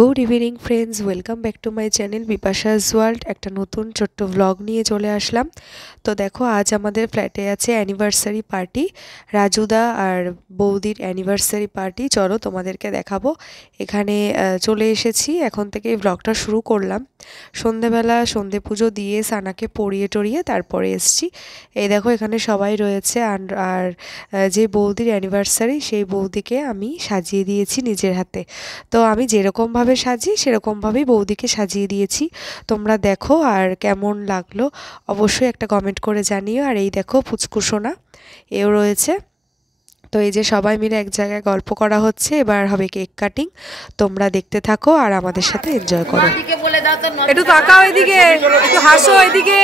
Good evening friends, welcome back to my channel Bipasha's world. একটা নতুন ছোট্ট ব্লগ নিয়ে চলে আসলাম। তো দেখো, আজ আমাদের ফ্ল্যাটে আছে অ্যানিভার্সারি পার্টি, রাজুদা আর বৌদির অ্যানিভার্সারি পার্টি। চলো তোমাদেরকে দেখাবো। এখানে চলে এসেছি, এখন থেকে ব্লগটা শুরু করলাম। সন্ধেবেলা সন্ধে পুজো দিয়ে সানাকে পরিয়ে টরিয়ে তারপরে এসছি। এই দেখো, এখানে সবাই রয়েছে। আর যে বৌদির অ্যানিভার্সারি সেই বৌদিকে আমি সাজিয়ে দিয়েছি নিজের হাতে। তো আমি যেরকমভাবে সাজি সেরকমভাবেই বৌদিকে সাজিয়ে দিয়েছি। তোমরা দেখো আর কেমন লাগলো অবশ্যই একটা কমেন্ট করে জানিও। আর এই দেখো পুচকুসোনা এও রয়েছে। তো এই যে সবাই মিলে এক জায়গায় গল্প করা হচ্ছে, এবার হবে কেক কাটিং। তোমরা দেখতে থাকো আর আমাদের সাথে এনজয় করো। একটু তাকাও এদিকে, একটু হাসো এদিকে।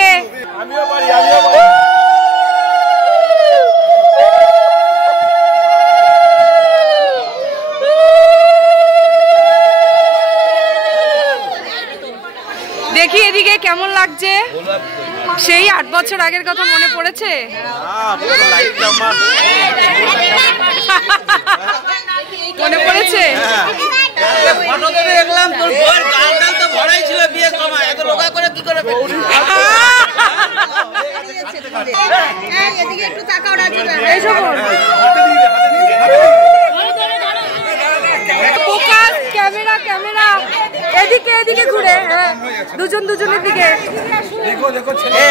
দেখি এদিকে কেমন লাগছে। সেই 8 বছর আগের কথা মনে পড়েছে? মনে পড়েছে? দেখলাম তোর বউয়ের গালগাল তো ভরাই ছিল বিয়ের সময়, এত রোগা করে কি করে এদিকে একটু তাকাও রাজু। এই সব ফোকাস, ক্যামেরা ক্যামেরা এদিকে এদিকে ঘুরে, দুজন দুজনের দিকে। দেখো দেখো ছেলে,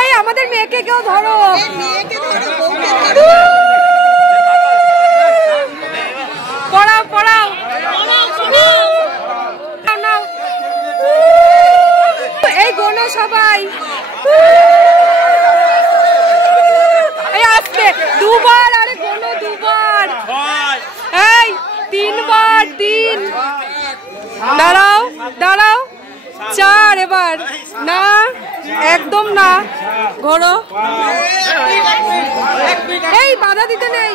এই আমাদের মেয়েকে কেউ ধরো, মেয়েকে ধরো, বউকে ধরো। পড়াও পড়াও নাও, এই গোনো সবাই। এই আস্তে দুবার, আরে গোনো দুবার, এই 3 বার 3। দাঁড়াও দাঁড়াও, 4 এবার না, একদম না, ঘোরো। এই বাধা দিতে নেই।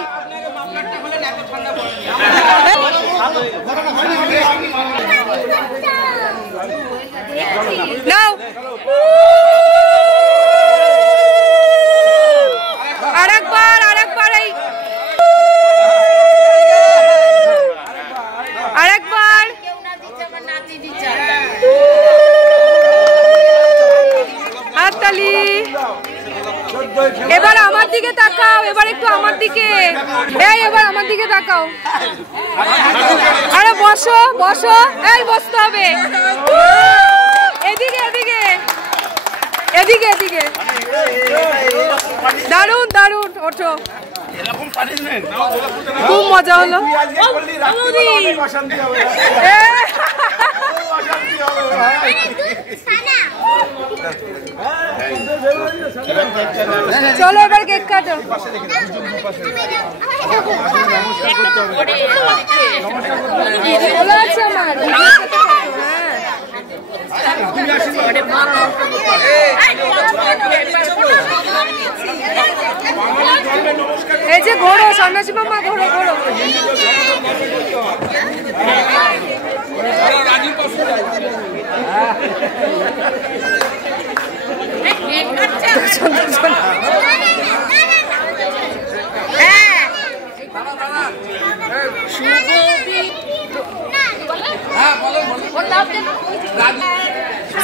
নাও আরেকবার, আরেকবার, এই আরেকবার। হাততালি। এবার আমার দিকে তাকাও, এবার একটু আমার দিকে, এই এবার আমার দিকে তাকাও। আরে বসো বসো, এই বসতে হবে। এদিকে এদিকে এদিকে এদিকে। দারুন দারুন, ওঠো। খুব মজা হলো। চলো এবার কেক কাটো। এই যে ঘোরো, সন্ন্যাসী মামা ঘোরো ঘোরো।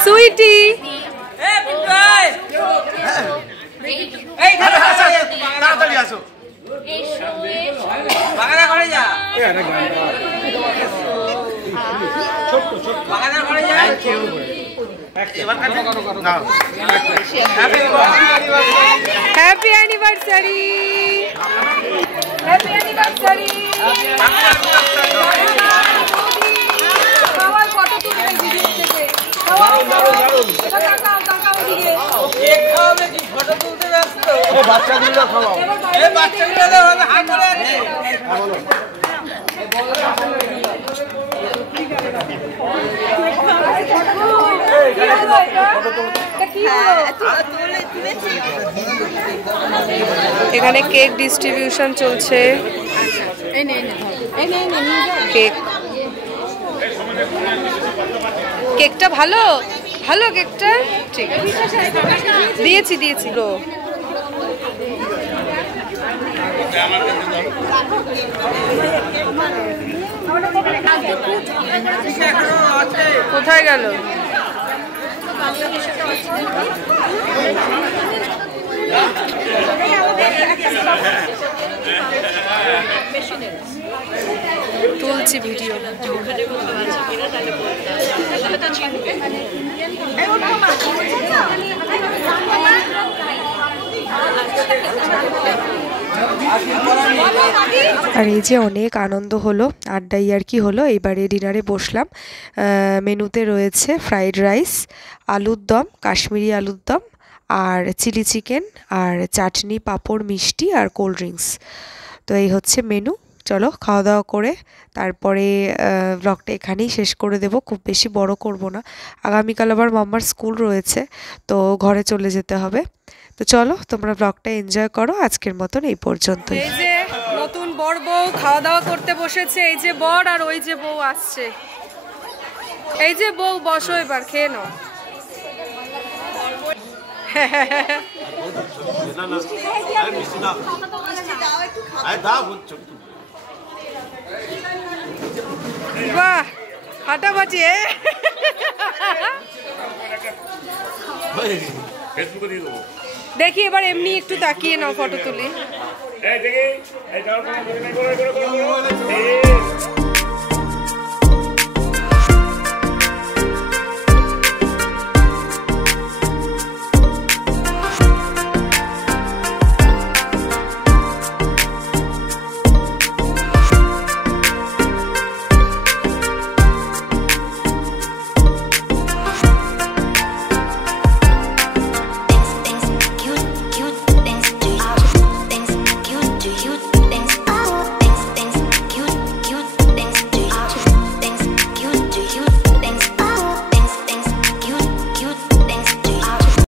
Sweety happy anniversary, happy anniversary. সবাই ফটো তুলে ভিডিও থেকে, সবাই তাকাও তাকাও দিকে। কেক খাওয়াবে কি ফটো তুলতে ব্যস্ত? ও বাচ্চাগুলো খাওয়াও, এই বাচ্চাগুলো হাত ধরে আছে। এখানে কেক ডিস্ট্রিবিউশন চলছে। কেক, কেকটা ভালো ভালো, কেকটা ঠিক দিয়েছি দিয়েছি গো। কোথায় গেল? তুলছি ভিডিও। আর এই যে অনেক আনন্দ হলো, আড্ডাই আর কি হলো। এবারে ডিনারে বসলাম। মেনুতে রয়েছে ফ্রাইড রাইস, আলুর দম, কাশ্মীরি আলুর দম, আর চিলি চিকেন, আর চাটনি, পাঁপড়, মিষ্টি আর কোল্ড ড্রিঙ্কস। তো এই হচ্ছে মেনু। চলো খাওয়া দাওয়া করে তারপরে ব্লগটা এখানেই শেষ করে দেব, খুব বেশি বড় করব না। আগামীকাল আবার মাম্মার স্কুল রয়েছে, তো ঘরে চলে যেতে হবে। তো চলো তোমরা ব্লগটা এনজয় করো, আজকের মতন এই পর্যন্ত। এই যে নতুন বর বউ খাওয়া দাওয়া করতে বসেছে, এই যে বর আর ওই যে বউ আসছে। এই যে বউ, বসো এবার খেয়ে নাও। বাহ, ফাটাফাটি। দেখি এবার এমনি একটু তাকিয়ে নাও, ফটো তুলি।